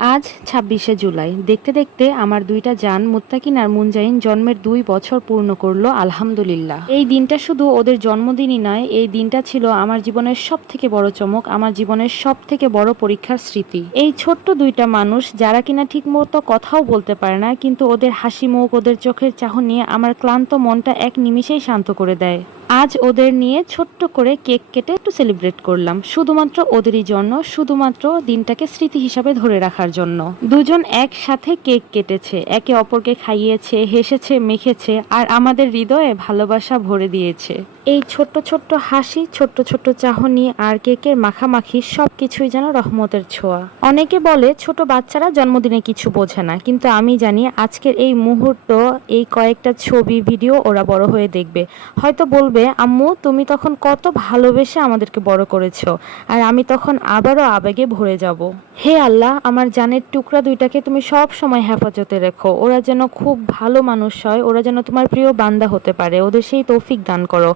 আজ ২৬শে জুলাই। দেখতে দেখতে আমার দুইটা জান মুত্তাকিন আর মুনজাইন জন্মের ২ বছর পূর্ণ করলো, আলহামদুলিল্লাহ। এই দিনটা শুধু ওদের জন্মদিনই নয়, এই দিনটা ছিল আমার জীবনের সবথেকে বড় চমক, আমার জীবনের সবথেকে বড় পরীক্ষার স্মৃতি। এই ছোট্ট দুইটা মানুষ যারা কিনা ঠিকমতো কথাও বলতে পারে না, কিন্তু ওদের হাসি মুখ, ওদের চোখের চাহনি আমার ক্লান্ত মনটা এক নিমিষেই শান্ত করে দেয়। আজ ওদের নিয়ে ছোট্ট করে কেক কেটে একটু সেলিব্রেট করলাম, শুধুমাত্র ওদেরই জন্য, শুধুমাত্র দিনটাকে স্মৃতি হিসাবে ধরে রাখার জন্য। দুজন একসাথে কেক কেটেছে, একে অপরকে খাইয়েছে, হেসেছে, মেখেছে, আর আমাদের হৃদয়ে ভালোবাসা ভরে দিয়েছে। এই ছোট্ট ছোট্ট হাসি, ছোট্ট ছোট্ট চাহনি আর কেকের মাখামাখি সবকিছুই যেন রহমতের ছোঁয়া। অনেকে বলে ছোট বাচ্চারা জন্মদিনে কিছু বোঝে না, কিন্তু আমি জানি আজকের এই মুহূর্ত, এই কয়েকটা ছবি ভিডিও ওরা বড় হয়ে দেখবে, হয়তো বলবে, আম্মু তুমি তখন কত ভালোবেসে আমাদেরকে বড় করেছো, আর আমি তখন আবারও আবেগে ভরে যাব। হে আল্লাহ, আমার জানের টুকরা দুইটাকে তুমি সব সময় হেফাজতে রেখো, ওরা যেন খুব ভালো মানুষ হয়, ওরা যেন তোমার প্রিয় বান্দা হতে পারে, ওদের সেই তৌফিক দান করো।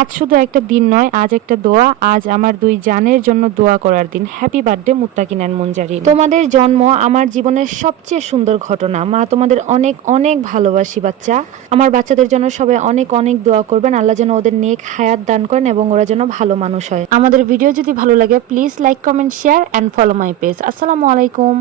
আজ শুধু একটা দিন নয়, আজ একটা দোয়া, আজ আমার দুই জানের জন্য দোয়া করার দিন। হ্যাপি বার্থডে মুত্তাকিন এন্ড মুনজারিন। তোমাদের জন্ম আমার জীবনের সবচেয়ে সুন্দর ঘটনা। মা তোমাদের অনেক অনেক ভালোবাসি বাচ্চা। আমার বাচ্চাদের জন্য সবাই অনেক অনেক দোয়া করবেন, আল্লাহ যেন ওদের নেক হায়াত দান করেন এবং ওরা যেন ভালো মানুষ হয়। আমাদের ভিডিও যদি ভালো লাগে please like, comment, share and follow my page. আসসালামু আলাইকুম।